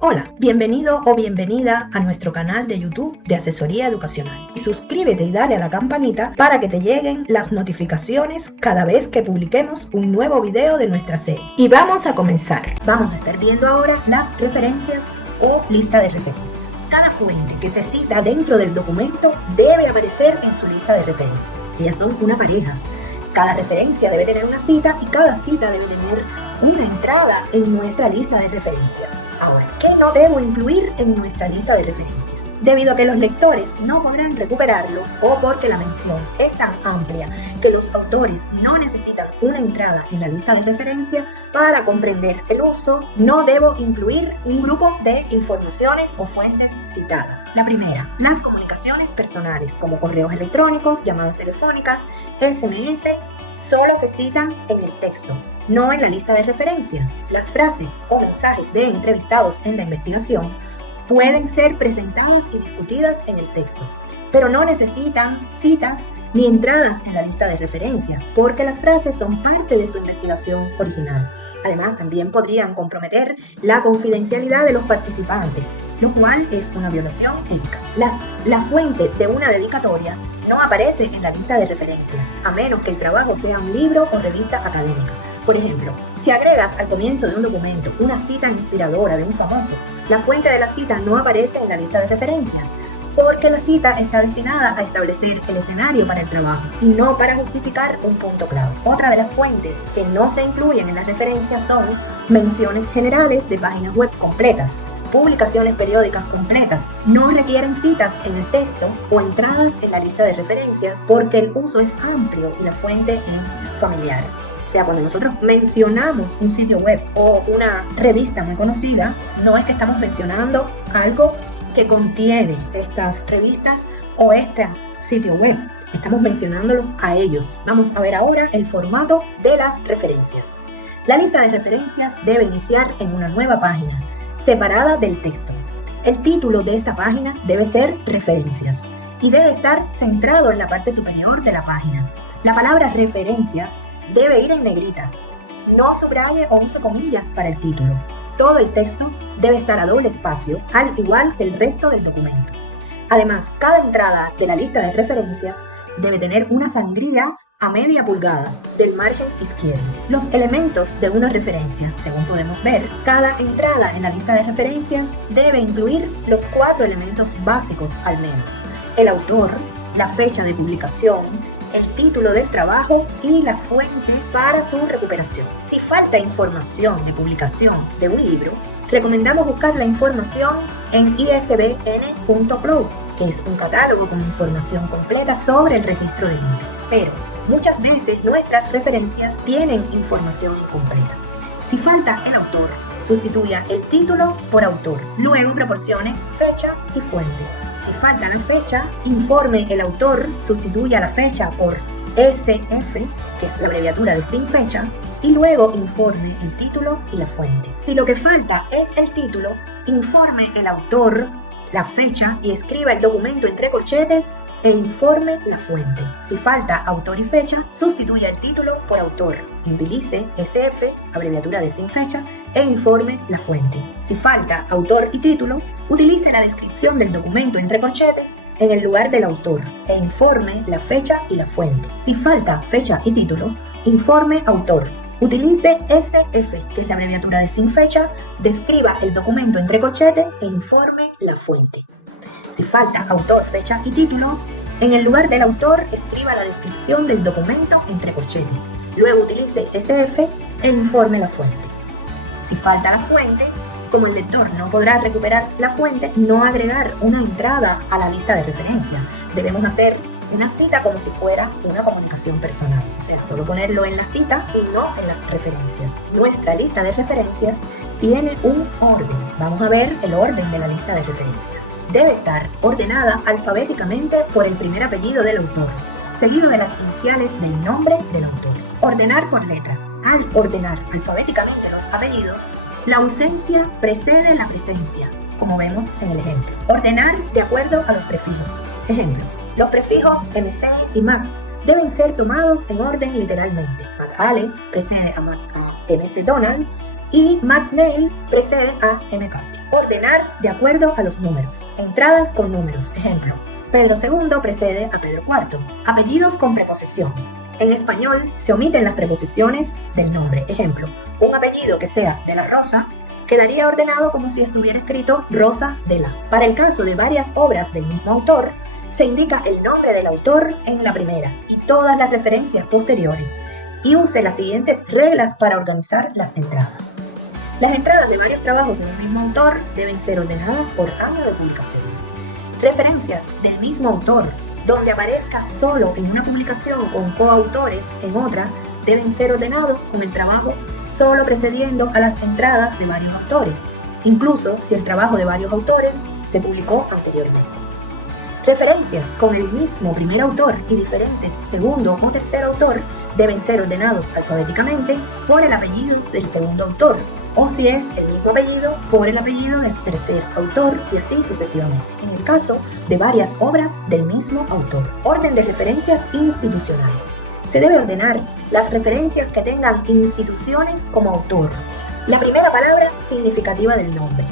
Hola, bienvenido o bienvenida a nuestro canal de YouTube de Asesoría Educacional. Suscríbete y dale a la campanita para que te lleguen las notificaciones cada vez que publiquemos un nuevo video de nuestra serie. Y vamos a comenzar. Vamos a estar viendo ahora las referencias o lista de referencias. Cada fuente que se cita dentro del documento debe aparecer en su lista de referencias. Ellas son una pareja. Cada referencia debe tener una cita y cada cita debe tener una entrada en nuestra lista de referencias. Ahora, ¿qué no debo incluir en nuestra lista de referencias? Debido a que los lectores no podrán recuperarlo o porque la mención es tan amplia que los autores no necesitan una entrada en la lista de referencia para comprender el uso, no debo incluir un grupo de informaciones o fuentes citadas. La primera, las comunicaciones personales como correos electrónicos, llamadas telefónicas, SMS, solo se citan en el texto, no en la lista de referencia. Las frases o mensajes de entrevistados en la investigación pueden ser presentadas y discutidas en el texto, pero no necesitan citas ni entradas en la lista de referencia, porque las frases son parte de su investigación original. Además, también podrían comprometer la confidencialidad de los participantes, lo cual es una violación ética. La fuente de una dedicatoria no aparece en la lista de referencias, a menos que el trabajo sea un libro o revista académica. Por ejemplo, si agregas al comienzo de un documento una cita inspiradora de un famoso, la fuente de la cita no aparece en la lista de referencias, porque la cita está destinada a establecer el escenario para el trabajo y no para justificar un punto clave. Otra de las fuentes que no se incluyen en las referencias son menciones generales de páginas web completas, publicaciones periódicas completas. No requieren citas en el texto o entradas en la lista de referencias porque el uso es amplio y la fuente es familiar. O sea, cuando nosotros mencionamos un sitio web o una revista muy conocida, no es que estamos mencionando algo que contiene estas revistas o este sitio web. Estamos mencionándolos a ellos. Vamos a ver ahora el formato de las referencias. La lista de referencias debe iniciar en una nueva página, separada del texto. El título de esta página debe ser Referencias y debe estar centrado en la parte superior de la página. La palabra referencias debe ir en negrita. No subraye o use comillas para el título. Todo el texto debe estar a doble espacio, al igual que el resto del documento. Además, cada entrada de la lista de referencias debe tener una sangría a media pulgada del margen izquierdo. Los elementos de una referencia, según podemos ver, cada entrada en la lista de referencias debe incluir los 4 elementos básicos al menos: el autor, la fecha de publicación, el título del trabajo y la fuente para su recuperación. Si falta información de publicación de un libro, recomendamos buscar la información en isbn.club, que es un catálogo con información completa sobre el registro de libros. Pero muchas veces nuestras referencias tienen información incompleta. Si falta el autor, sustituya el título por autor. Luego proporcione fecha y fuente. Si falta la fecha, informe el autor, sustituya la fecha por SF, que es la abreviatura de sin fecha, y luego informe el título y la fuente. Si lo que falta es el título, informe el autor, la fecha y escriba el documento entre corchetes e informe la fuente. Si falta autor y fecha, sustituya el título por autor y utilice SF, abreviatura de sin fecha, e informe la fuente. Si falta autor y título, utilice la descripción del documento entre corchetes en el lugar del autor e informe la fecha y la fuente. Si falta fecha y título, informe autor. Utilice SF, que es la abreviatura de sin fecha, describa el documento entre corchetes e informe la fuente. Si falta autor, fecha y título, en el lugar del autor escriba la descripción del documento entre corchetes. Luego utilice SF e informe la fuente. Si falta la fuente, como el lector no podrá recuperar la fuente, no agregar una entrada a la lista de referencia. Debemos hacer una cita como si fuera una comunicación personal. O sea, solo ponerlo en la cita y no en las referencias. Nuestra lista de referencias tiene un orden. Vamos a ver el orden de la lista de referencias. Debe estar ordenada alfabéticamente por el primer apellido del autor, seguido de las iniciales del nombre del autor. Ordenar por letra. Al ordenar alfabéticamente los apellidos, la ausencia precede la presencia, como vemos en el ejemplo. Ordenar de acuerdo a los prefijos. Ejemplo, los prefijos MC y Mac deben ser tomados en orden literalmente. McAllen precede a MC Donald y McNeil precede a McCarthy. Ordenar de acuerdo a los números. Entradas con números. Ejemplo, Pedro II precede a Pedro IV. Apellidos con preposición. En español se omiten las preposiciones del nombre. Ejemplo, un apellido que sea de la Rosa quedaría ordenado como si estuviera escrito Rosa de la. Para el caso de varias obras del mismo autor, se indica el nombre del autor en la primera y todas las referencias posteriores, y use las siguientes reglas para organizar las entradas. Las entradas de varios trabajos de un mismo autor deben ser ordenadas por año de publicación. Referencias del mismo autor, donde aparezca solo en una publicación con coautores en otra, deben ser ordenados con el trabajo solo precediendo a las entradas de varios autores, incluso si el trabajo de varios autores se publicó anteriormente. Referencias con el mismo primer autor y diferentes segundo o tercer autor deben ser ordenados alfabéticamente por el apellido del segundo autor, o si es el mismo apellido, por el apellido del tercer autor, y así sucesivamente, en el caso de varias obras del mismo autor. Orden de referencias institucionales. Se debe ordenar las referencias que tengan instituciones como autor. La primera palabra significativa del nombre.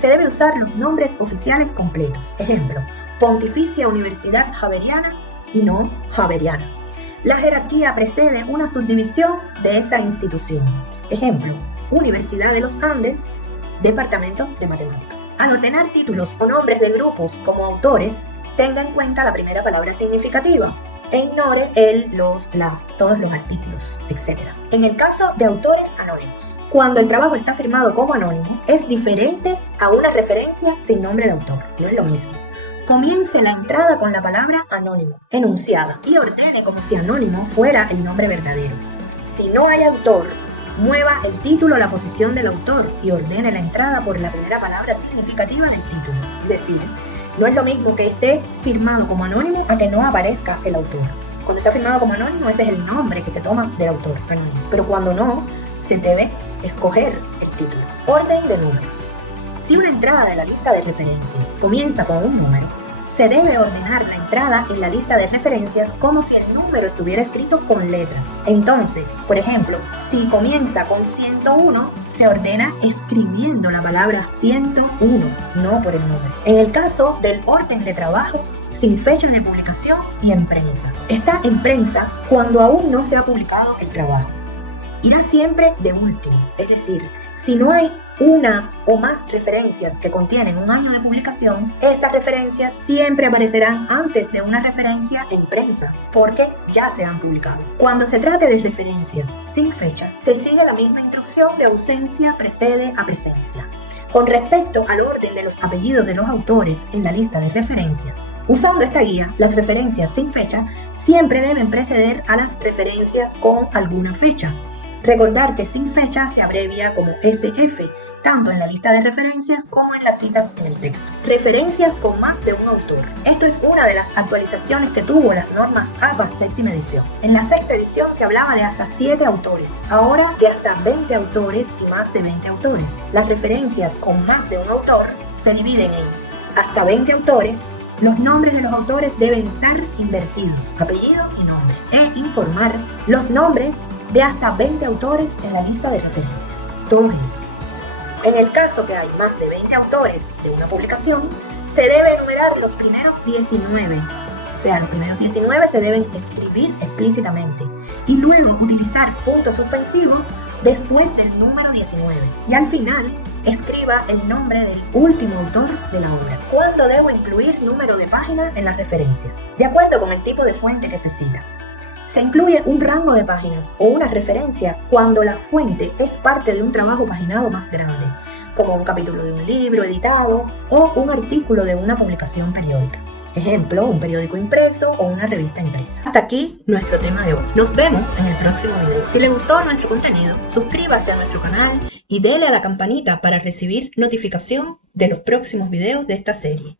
Se debe usar los nombres oficiales completos. Ejemplo, Pontificia Universidad Javeriana y no Javeriana. La jerarquía precede una subdivisión de esa institución. Ejemplo, Universidad de los Andes, Departamento de Matemáticas. Al ordenar títulos o nombres de grupos como autores, tenga en cuenta la primera palabra significativa e ignore el, los, las, todos los artículos, etc. En el caso de autores anónimos, cuando el trabajo está firmado como anónimo, es diferente a una referencia sin nombre de autor, no es lo mismo. Comience la entrada con la palabra anónimo, enunciada, y ordene como si anónimo fuera el nombre verdadero. Si no hay autor, mueva el título a la posición del autor y ordene la entrada por la primera palabra significativa del título. Es decir, no es lo mismo que esté firmado como anónimo a que no aparezca el autor. Cuando está firmado como anónimo, ese es el nombre que se toma del autor anónimo. Pero cuando no, se debe escoger el título. Orden de números. Si una entrada de la lista de referencias comienza con un número, se debe ordenar la entrada en la lista de referencias como si el número estuviera escrito con letras. Entonces, por ejemplo, si comienza con 101, se ordena escribiendo la palabra 101, no por el número. En el caso del orden de trabajo, sin fecha de publicación y en prensa. Está en prensa cuando aún no se ha publicado el trabajo. Irá siempre de último, es decir, si no hay una o más referencias que contienen un año de publicación, estas referencias siempre aparecerán antes de una referencia en prensa, porque ya se han publicado. Cuando se trate de referencias sin fecha, se sigue la misma instrucción de ausencia precede a presencia. Con respecto al orden de los apellidos de los autores en la lista de referencias, usando esta guía, las referencias sin fecha siempre deben preceder a las referencias con alguna fecha. Recordar que sin fecha se abrevia como SF, tanto en la lista de referencias como en las citas en el texto. Referencias con más de un autor. Esto es una de las actualizaciones que tuvo las normas APA séptima edición. En la sexta edición se hablaba de hasta 7 autores, ahora de hasta 20 autores y más de 20 autores. Las referencias con más de un autor se dividen en hasta 20 autores. Los nombres de los autores deben estar invertidos, apellido y nombre, e informar los nombres de hasta 20 autores en la lista de referencias, todos ellos. En el caso que hay más de 20 autores de una publicación, se debe enumerar los primeros 19, o sea, los primeros 19 se deben escribir explícitamente y luego utilizar puntos suspensivos después del número 19 y al final escriba el nombre del último autor de la obra. ¿Cuándo debo incluir número de página en las referencias? De acuerdo con el tipo de fuente que se cita. Se incluye un rango de páginas o una referencia cuando la fuente es parte de un trabajo paginado más grande, como un capítulo de un libro editado o un artículo de una publicación periódica. Ejemplo, un periódico impreso o una revista impresa. Hasta aquí nuestro tema de hoy. Nos vemos en el próximo video. Si les gustó nuestro contenido, suscríbase a nuestro canal y dele a la campanita para recibir notificación de los próximos videos de esta serie.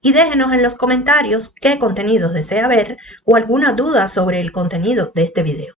Y déjenos en los comentarios qué contenidos desea ver o alguna duda sobre el contenido de este video.